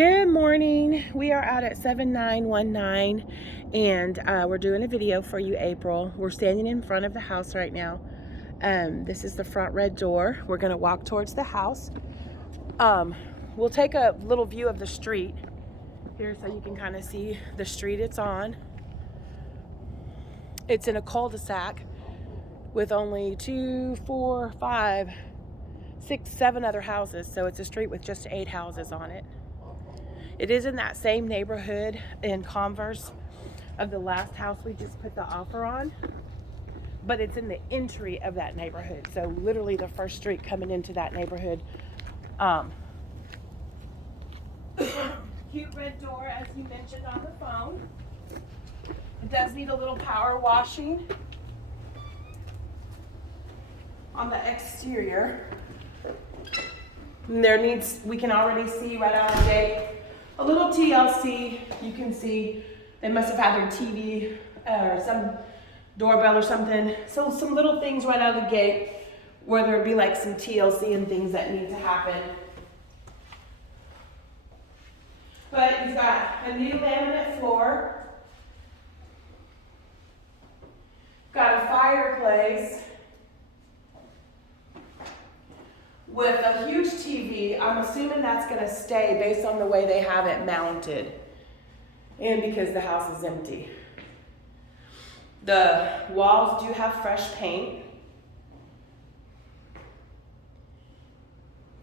Good morning. We are out at 7919 and we're doing a video for you, April. We're standing in front of the house right now. This is the front red door. We're going to walk towards the house. We'll take a little view of the street here so you can kind of see the street it's on. It's in a cul-de-sac with only 2, 4, 5, 6, 7 other houses. So it's a street with just 8 houses on it. It is in that same neighborhood in Converse of the last house we just put the offer on, but it's in the entry of that neighborhood. So literally the first street coming into that neighborhood. Cute red door, as you mentioned on the phone. It does need a little power washing on the exterior. And we can already see right out of the gate a little TLC. You can see they must have had their TV or some doorbell or something. So some little things right out of the gate where there'd be like some TLC and things that need to happen. But you've got a new laminate floor. Got a fireplace with a huge TV. I'm assuming that's going to stay based on the way they have it mounted and because the house is empty. The walls do have fresh paint.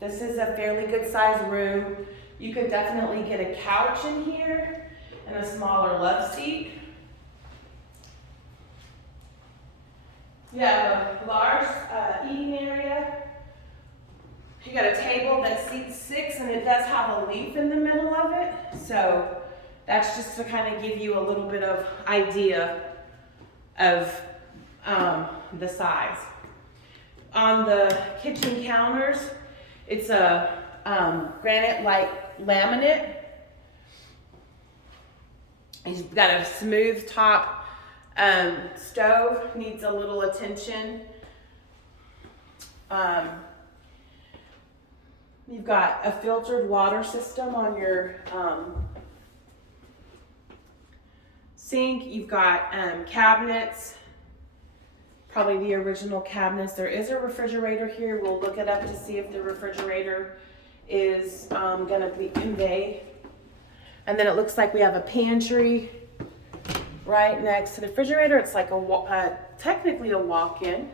This is a fairly good sized room. You could definitely get a couch in here and a smaller love seat. You have a large eating area. You got a table that seats 6 and it does have a leaf in the middle of it. So that's just to kind of give you a little bit of idea of the size. On the kitchen counters, it's a granite-like laminate. You've got a smooth top. Stove needs a little attention. You've got a filtered water system on your sink. You've got cabinets, probably the original cabinets. There is a refrigerator here. We'll look it up to see if the refrigerator is going to be conveyed. And then it looks like we have a pantry right next to the refrigerator. It's like technically a walk-in.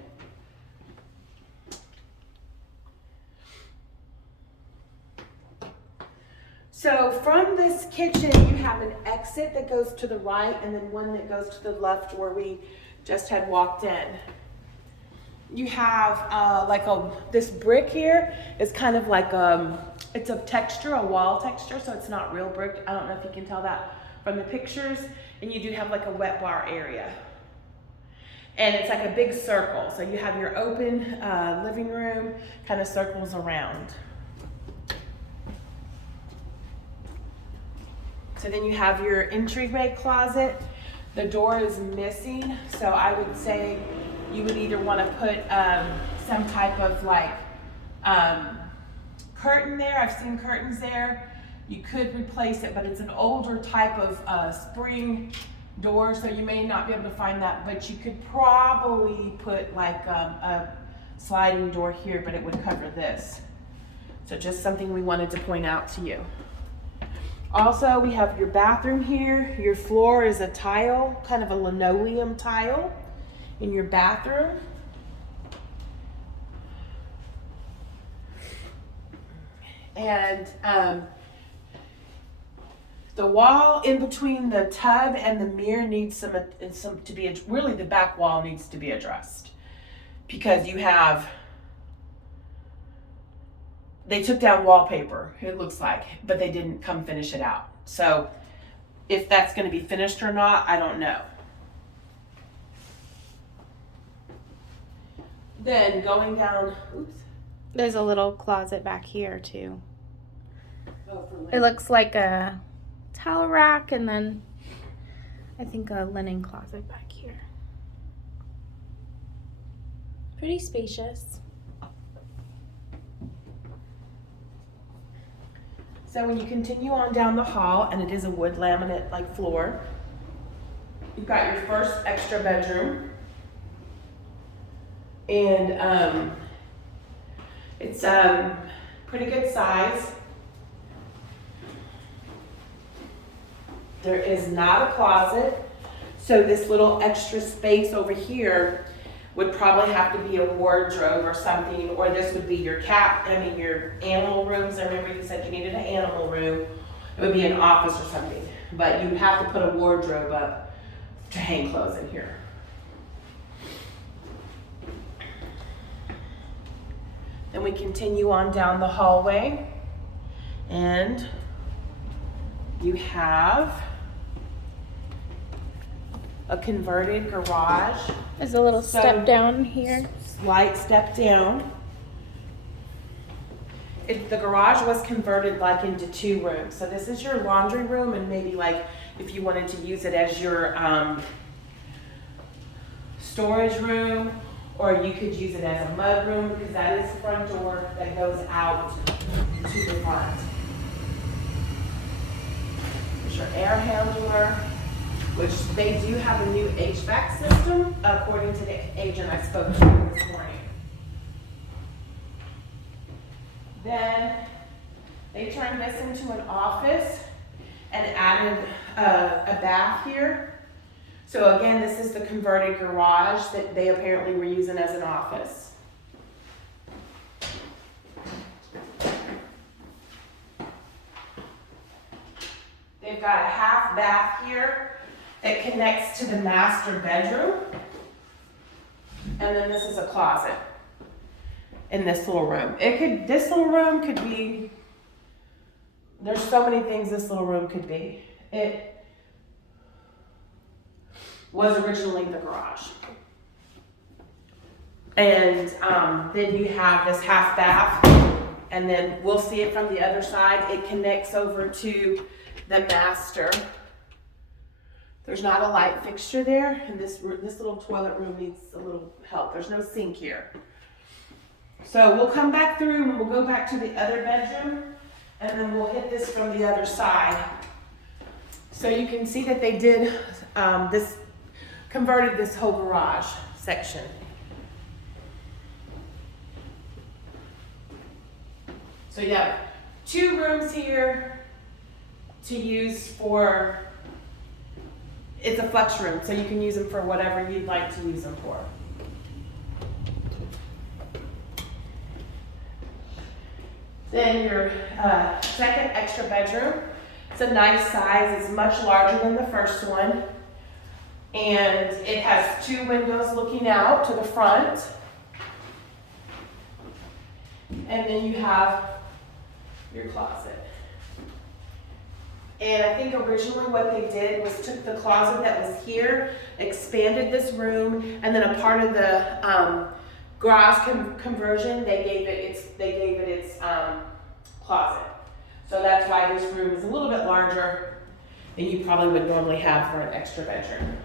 So from this kitchen, you have an exit that goes to the right and then one that goes to the left where we just had walked in. You have this brick here is kind of like it's a texture, a wall texture, so it's not real brick. I don't know if you can tell that from the pictures. And you do have like a wet bar area. And it's like a big circle. So you have your open living room, kind of circles around. So then you have your entryway closet. The door is missing, so I would say you would either want to put some type of like curtain there. I've seen curtains there. You could replace it, but it's an older type of spring door, so you may not be able to find that, but you could probably put like a sliding door here, but it would cover this. So just something we wanted to point out to you. Also, we have your bathroom here. Your floor is a tile, kind of a linoleum tile in your bathroom. And the wall in between the tub and the mirror needs really the back wall needs to be addressed because they took down wallpaper, it looks like, but they didn't come finish it out. So if that's going to be finished or not, I don't know. Then going down, There's a little closet back here too. Oh, it looks like a towel rack and then I think a linen closet back here. Pretty spacious. So when you continue on down the hall, and it is a wood laminate like floor, you've got your first extra bedroom. And it's pretty good size. There is not a closet, so this little extra space over here would probably have to be a wardrobe or something, or this would be your your animal rooms. I remember you said you needed an animal room. It would be an office or something, but you have to put a wardrobe up to hang clothes in here. Then we continue on down the hallway, and you have a converted garage. There's a little step down here. Slight step down. The garage was converted like into 2 rooms. So this is your laundry room, and maybe like if you wanted to use it as your storage room, or you could use it as a mud room, because that is the front door that goes out to the front. There's your air handler, which they do have a new HVAC system, according to the agent I spoke to this morning. Then they turned this into an office and added a bath here. So again, this is the converted garage that they apparently were using as an office. They've got a half bath here that connects to the master bedroom. And then this is a closet in this little room. This little room could be, there's so many things this little room could be. It was originally the garage. And then you have this half bath, and then we'll see it from the other side. It connects over to the master. There's not a light fixture there, and this little toilet room needs a little help. There's no sink here. So we'll come back through and we'll go back to the other bedroom, and then we'll hit this from the other side. So you can see that they did converted this whole garage section. So you have 2 rooms here to use for, it's a flex room, so you can use them for whatever you'd like to use them for. Then your second extra bedroom. It's a nice size. It's much larger than the first one. And it has 2 windows looking out to the front. And then you have your closet. And I think originally what they did was took the closet that was here, expanded this room, and then a part of the garage conversion, they gave it its closet. So that's why this room is a little bit larger than you probably would normally have for an extra bedroom.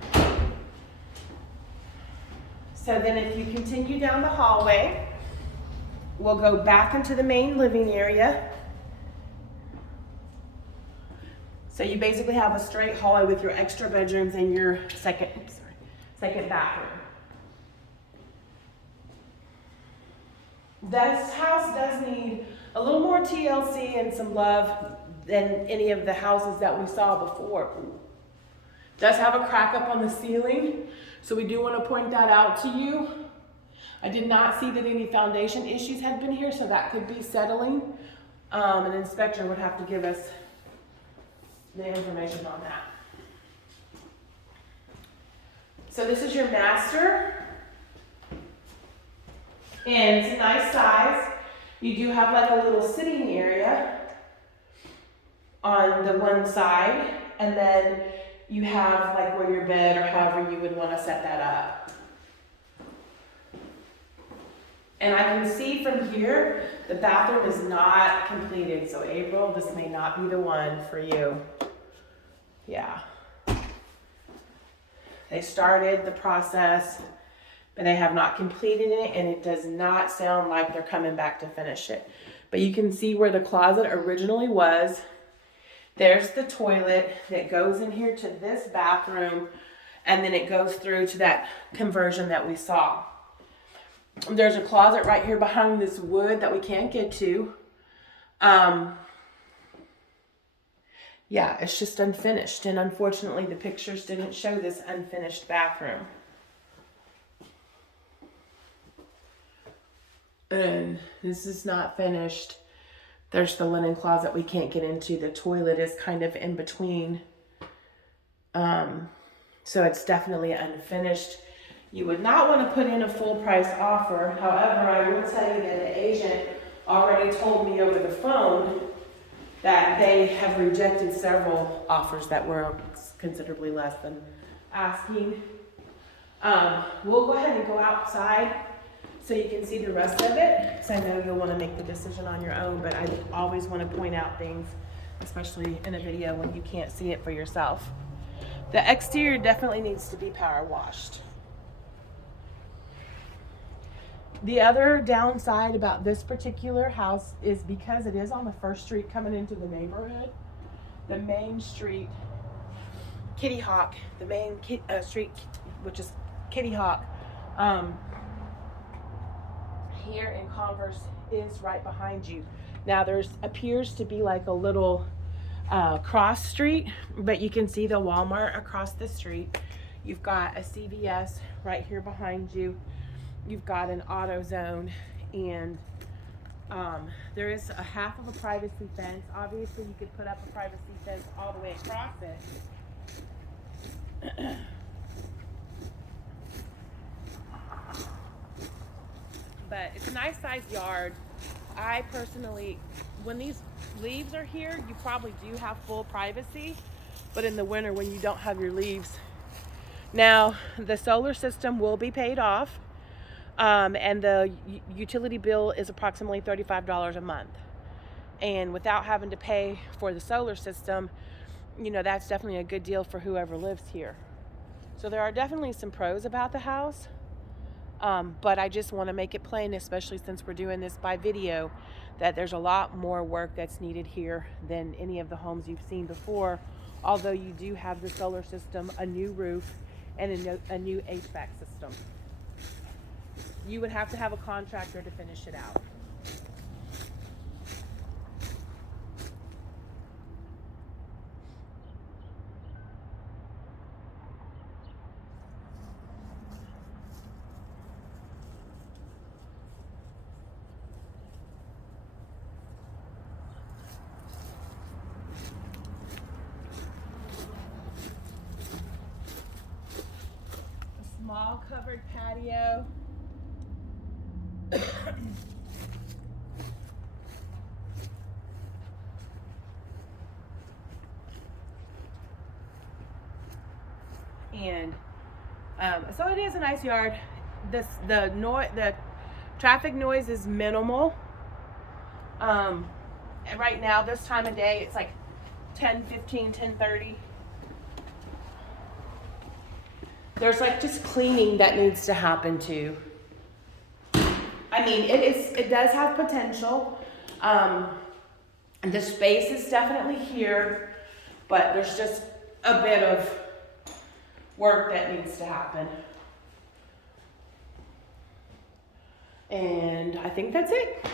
So then if you continue down the hallway, we'll go back into the main living area. So you basically have a straight hallway with your extra bedrooms and your second bathroom. This house does need a little more TLC and some love than any of the houses that we saw before. It does have a crack up on the ceiling, so we do want to point that out to you. I did not see that any foundation issues had been here, so that could be settling. An inspector would have to give us the information on that. So this is your master, and it's a nice size. You do have like a little sitting area on the one side, and then you have like where your bed or however you would want to set that up. And I can see from here, the bathroom is not completed. So April, this may not be the one for you. Yeah. They started the process, but they have not completed it, and it does not sound like they're coming back to finish it. But you can see where the closet originally was. There's the toilet that goes in here to this bathroom, and then it goes through to that conversion that we saw. There's a closet right here behind this wood that we can't get to. Yeah, it's just unfinished, and unfortunately the pictures didn't show this unfinished bathroom. And this is not finished. There's the linen closet we can't get into. The toilet is kind of in between. So it's definitely unfinished. You would not want to put in a full price offer. However, I will tell you that the agent already told me over the phone that they have rejected several offers that were considerably less than asking. We'll go ahead and go outside so you can see the rest of it, because I know you'll want to make the decision on your own, but I always want to point out things, especially in a video when you can't see it for yourself. The exterior definitely needs to be power washed. The other downside about this particular house is because it is on the first street coming into the neighborhood, the main street, Kitty Hawk, the main street, which is Kitty Hawk, here in Converse is right behind you. Now there's appears to be like a little cross street, but you can see the Walmart across the street. You've got a CVS right here behind you. You've got an AutoZone, and there is a half of a privacy fence. Obviously, you could put up a privacy fence all the way across it. But it's a nice sized yard. I personally, when these leaves are here, you probably do have full privacy, but in the winter when you don't have your leaves. Now, the solar system will be paid off. And the utility bill is approximately $35 a month. And without having to pay for the solar system, you know, that's definitely a good deal for whoever lives here. So there are definitely some pros about the house. But I just want to make it plain, especially since we're doing this by video, that there's a lot more work that's needed here than any of the homes you've seen before. Although you do have the solar system, a new roof, and a new HVAC system. You would have to have a contractor to finish it out. A small covered patio. And so it is a nice yard. The traffic noise is minimal. And right now, this time of day, it's like 10:15, 10:30. There's like just cleaning that needs to happen too. I mean, it does have potential. The space is definitely here, but there's just a bit of work that needs to happen. And I think that's it.